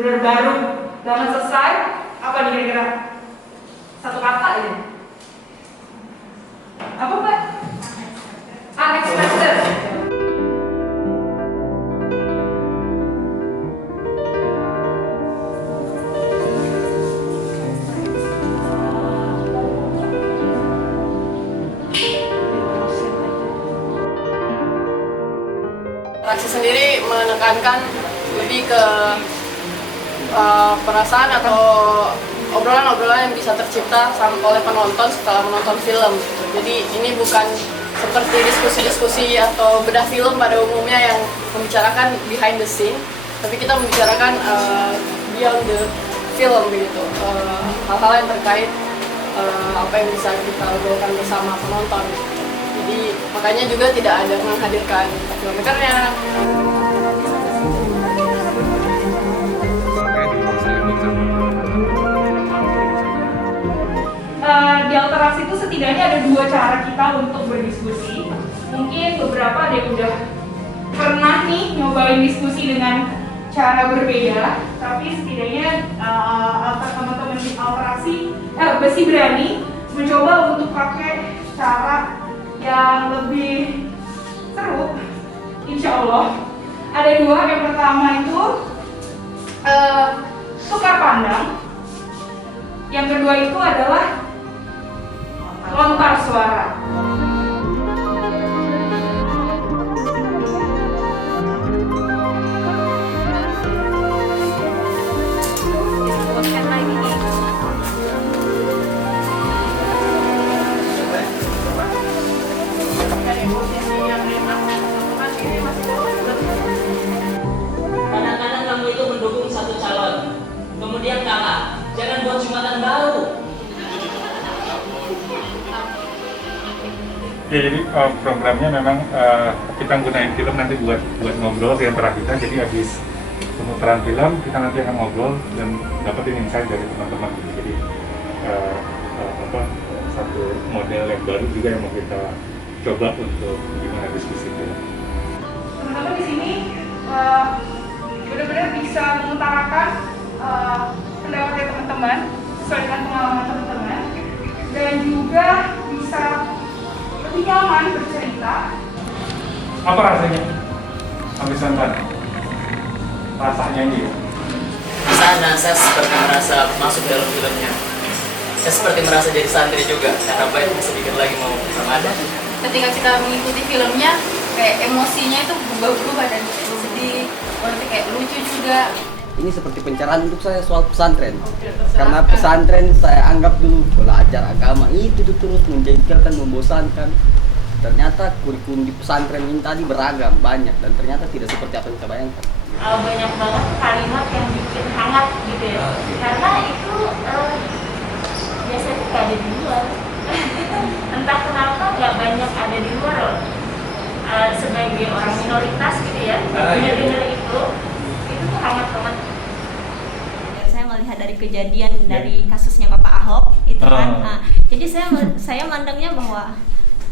benar-benar baru banget selesai. Apa nih kira-kira? Satu kata ini. Apa Mbak? Unexpected. Atraksi sendiri menekankan lebih ke perasaan atau obrolan-obrolan yang bisa tercipta oleh penonton setelah menonton film. Jadi ini bukan seperti diskusi-diskusi atau bedah film pada umumnya yang membicarakan behind the scene, tapi kita membicarakan beyond the film begitu, hal-hal yang terkait apa yang bisa kita obrolkan bersama penonton. Jadi makanya juga tidak ada menghadirkan filmmakernya. Di Alteraksi itu setidaknya ada dua cara kita untuk berdiskusi. Mungkin beberapa ada yang udah pernah nih nyobain diskusi dengan cara berbeda, tapi setidaknya teman-teman di Alteraksi masih berani mencoba untuk pakai cara yang lebih seru, insya Allah. Ada dua, yang pertama itu tukar pandang, yang kedua itu adalah lontar suara. Kadang-kadang kamu itu mendukung satu calon, kemudian kalah. Jangan buat jumatan baru. Ya, jadi programnya memang kita gunain film nanti buat ngobrol di antara kita. Jadi habis pemutaran film kita nanti akan ngobrol dan dapetin insight dari teman-teman. Jadi satu model yang baru juga yang mau kita coba untuk gimana diskusi film. Teman-teman di sini benar-benar bisa mengutarakan pendapatnya teman-teman sesuai dengan pengalaman teman-teman, dan juga bisa lebih nyaman bercerita. Apa rasanya habis nonton? Rasanya ini ya? Di sana saya seperti merasa masuk dalam filmnya. Saya seperti merasa jadi santri juga. Saya harap sedikit lagi mau Ramadan. Ketika kita mengikuti filmnya, kayak emosinya itu berubah-ubah dan sedih, berarti kayak lucu juga. Ini seperti pencerahan untuk saya soal pesantren. Karena pesantren saya anggap dulu belajar agama itu terus menjengkelkan, membosankan. Ternyata kurikulum di pesantren ini tadi beragam, banyak, dan ternyata tidak seperti apa yang kita bayangkan. Banyak banget kalimat yang bikin hangat gitu ya, karena itu biasanya nggak ada di luar. Entah kenapa nggak banyak ada di luar loh. Sebagai orang minoritas gitu ya, benar-benar itu tuh hangat banget. Saya melihat dari kejadian dari kasusnya Bapak Ahok itu kan, jadi saya mandangnya bahwa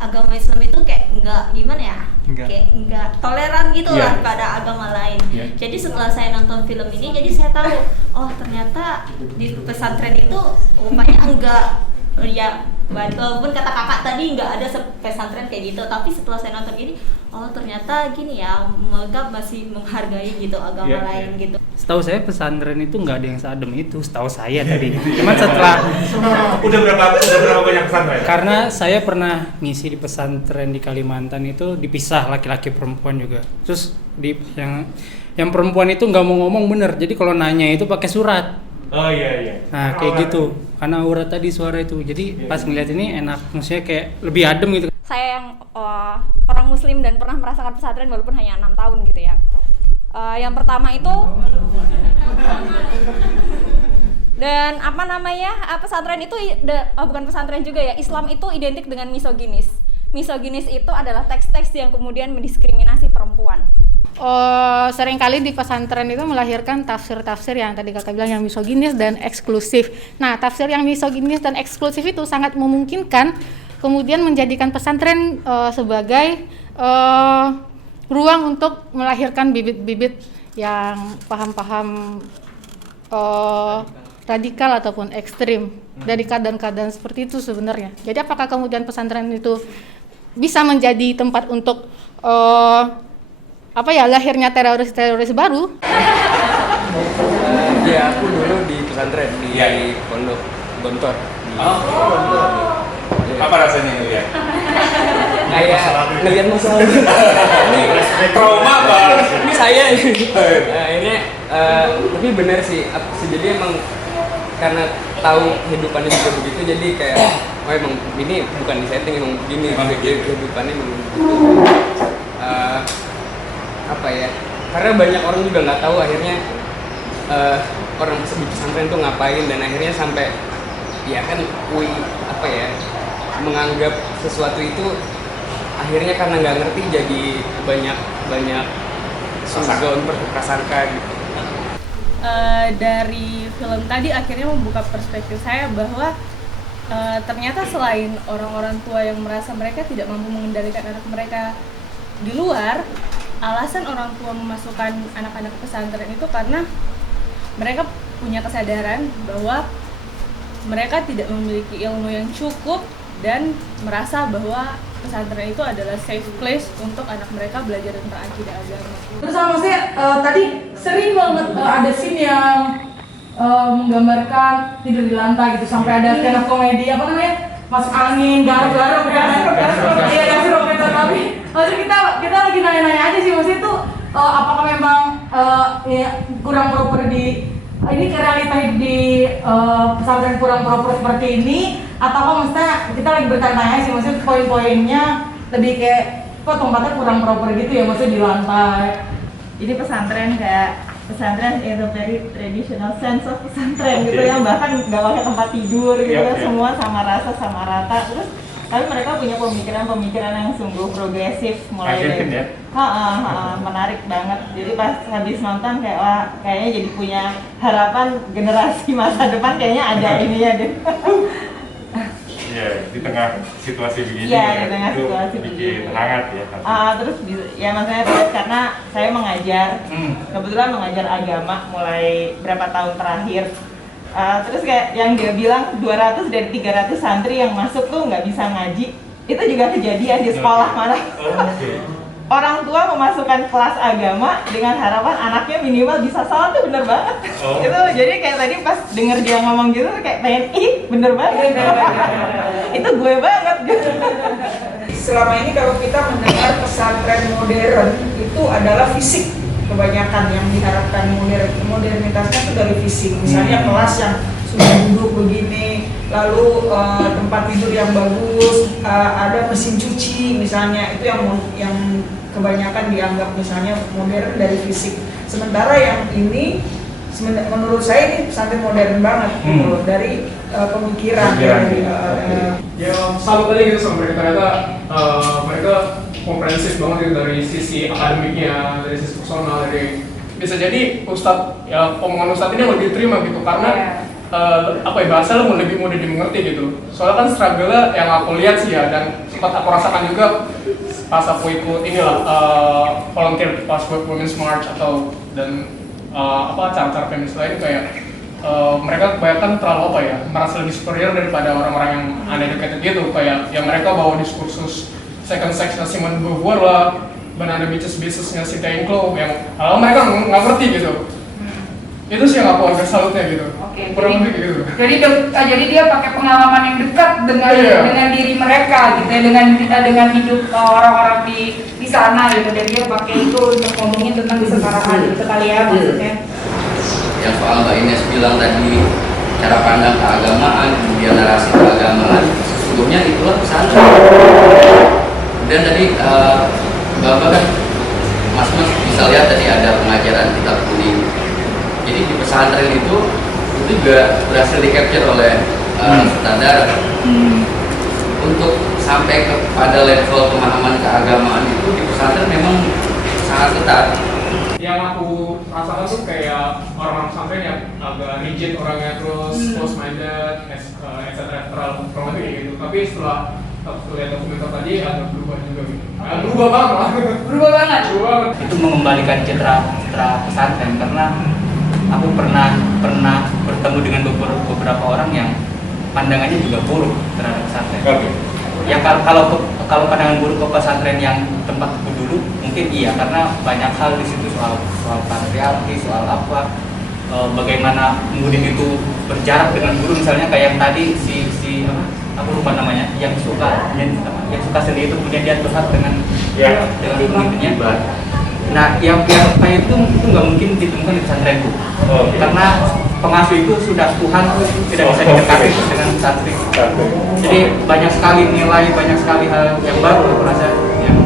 agama Islam itu kayak enggak gimana ya, kayak enggak toleran gitu lah pada agama lain. Jadi setelah saya nonton film ini, jadi saya tahu, oh ternyata di pesantren itu rupanya enggak, ya walaupun kata kakak tadi nggak ada pesantren kayak gitu, tapi setelah saya nonton gini, oh ternyata gini ya, mereka masih menghargai gitu agama lain gitu. Setahu saya pesantren itu nggak ada yang seadem itu, setahu saya tadi. Cuman setelah udah berapa banyak pesantren? Karena saya pernah ngisi di pesantren di Kalimantan itu dipisah laki-laki perempuan juga. Terus di yang perempuan itu nggak mau ngomong bener, jadi kalau nanya itu pakai surat. Oh iya. Nah kayak gitu, karena aura tadi suara itu. Jadi pas ngeliat ini enak, maksudnya kayak lebih adem gitu. Saya yang orang muslim dan pernah merasakan pesantren walaupun hanya 6 tahun gitu ya. Yang pertama itu dan apa namanya, pesantren itu bukan pesantren juga ya, Islam itu identik dengan misoginis. Misoginis itu adalah teks-teks yang kemudian mendiskriminasi perempuan. Seringkali di pesantren itu melahirkan tafsir-tafsir yang tadi kakak bilang yang misoginis dan eksklusif. Nah, tafsir yang misoginis dan eksklusif itu sangat memungkinkan kemudian menjadikan pesantren sebagai ruang untuk melahirkan bibit-bibit yang paham-paham radikal ataupun ekstrim dari keadaan-keadaan seperti itu sebenarnya. Jadi apakah kemudian pesantren itu bisa menjadi tempat untuk lahirnya teroris baru? Ya, aku dulu di pesantren di Pondok Gontor. Apa rasanya ngeliat? Kayak ngeliat masa lalu. Ini trauma banget. Ini saya. Akhirnya, tapi benar sih. Jadi emang karena tahu kehidupannya juga begitu, jadi kayak emang ini bukan di setting, emang begini kehidupannya emang begitu. Karena banyak orang juga nggak tahu akhirnya orang di pesantren tuh ngapain, dan akhirnya sampai menganggap sesuatu itu akhirnya karena nggak ngerti jadi banyak suzon prasangka gitu. Dari film tadi akhirnya membuka perspektif saya bahwa ternyata selain orang-orang tua yang merasa mereka tidak mampu mengendalikan anak mereka di luar, alasan orang tua memasukkan anak-anak ke pesantren itu karena mereka punya kesadaran bahwa mereka tidak memiliki ilmu yang cukup dan merasa bahwa pesantren itu adalah safe place untuk anak mereka belajar tentang akidah agama. Terus maksudnya tadi sering banget ada scene yang menggambarkan tidur di lantai gitu, sampai ada stand up komedi masuk angin, garuk-garuk iya garuk gitu. Tapi maksudnya kita lagi nanya-nanya aja sih, maksudnya itu apakah memang kurang proper di ini realita hidup di pesantren kurang proper seperti ini, atau maksudnya kita lagi bertanya-tanya sih, maksudnya poin-poinnya lebih kayak kok tempatnya kurang proper gitu ya, maksudnya di lantai. Jadi pesantren in a very traditional sense of pesantren gitu ya, bahkan nggak pakai tempat tidur gitu kan, semua sama rasa sama rata. Terus tapi mereka punya pemikiran yang sungguh progresif, mulai dari menarik banget. Jadi pas habis nonton kayak wah, kayaknya jadi punya harapan generasi masa depan kayaknya ada ininya deh. Di tengah situasi begini di tengah situasi bikin hangat ya. Terus ya maksudnya karena saya mengajar, kebetulan mengajar agama mulai berapa tahun terakhir. Terus kayak yang dia bilang 200 dari 300 santri yang masuk tuh nggak bisa ngaji, itu juga kejadian di sekolah mana. Orang tua memasukkan kelas agama dengan harapan anaknya minimal bisa salat tuh bener banget. Itu jadi kayak tadi pas denger dia ngomong gitu kayak pengen bener banget. Itu gue banget gitu. Selama ini kalau kita mendengar pesantren modern itu adalah fisik, kebanyakan yang diharapkan modernitasnya itu dari fisik. Misalnya kelas yang sudah duduk begini, lalu tempat tidur yang bagus, ada mesin cuci misalnya, itu yang kebanyakan dianggap misalnya modern dari fisik. Sementara yang ini menurut saya ini pesantren modern banget gitu, dari pemikiran. Ya salut aja gitu sama mereka, ternyata mereka komprehensif banget gitu dari sisi akademiknya, dari sisi personal, dari bisa jadi omongan ustadz ini lebih diterima gitu karena bahasa lebih mudah dimengerti gitu. Soalnya kan struggle yang aku lihat sih ya, dan sempat aku rasakan juga pas aku ikut volunteer pas Women's March dan acara-acara feminis lain, kayak mereka kebanyakan terlalu merasa lebih superior daripada orang-orang yang uneducated gitu, kayak yang mereka bawa diskursus second sex-nya Simone de Beauvoir lah, banana bitches-nya Cynthia Inqlo, yang mereka nggak ngerti gitu. Itu sih yang aku agak salutnya gitu. Kurang lebih gitu. Jadi dia pakai pengalaman yang dekat dengan diri mereka gitu ya, dengan hidup orang-orang di sana gitu, dan dia pakai itu untuk ngomongin tentang kesetaraan gitu kali ya maksudnya. Yang soal Mbak Ines bilang tadi, cara pandang keagamaan, kemudian narasi keagamaan, sesungguhnya itulah pesantren. Kemudian tadi Mbak kan Mas bisa lihat tadi ada pengajaran kitab kuning. Jadi di pesantren itu juga berhasil di-capture oleh standar. Untuk sampai kepada level pemahaman keagamaan itu di pesantren memang sangat ketat. Yang aku rasakan tuh kayak orang-orang pesantren yang agak rigid orangnya, terus close-minded, etc. terlalu kayak gitu. Tapi setelah lihat dokumenter tadi agak berubah juga gitu. Berubah banget. Berubah banget. Itu mengembalikan citra pesantren karena aku pernah bertemu dengan beberapa orang yang pandangannya juga buruk terhadap pesantren. Ya kalau pandangan buruk ke pesantren yang tempatku dulu mungkin iya, karena banyak hal di situ soal patriarki, soal apa, bagaimana murid itu berjarak dengan guru, misalnya kayak yang tadi si aku lupa namanya, yang suka seni itu kemudian dia curhat dengan muridnya. Nah, yang kayak itu nggak mungkin ditemukan di pesantrenku, karena pengasuh itu sudah Tuhan, tidak bisa didekati dengan santri. Jadi banyak sekali nilai, banyak sekali hal yang baru aku rasa yang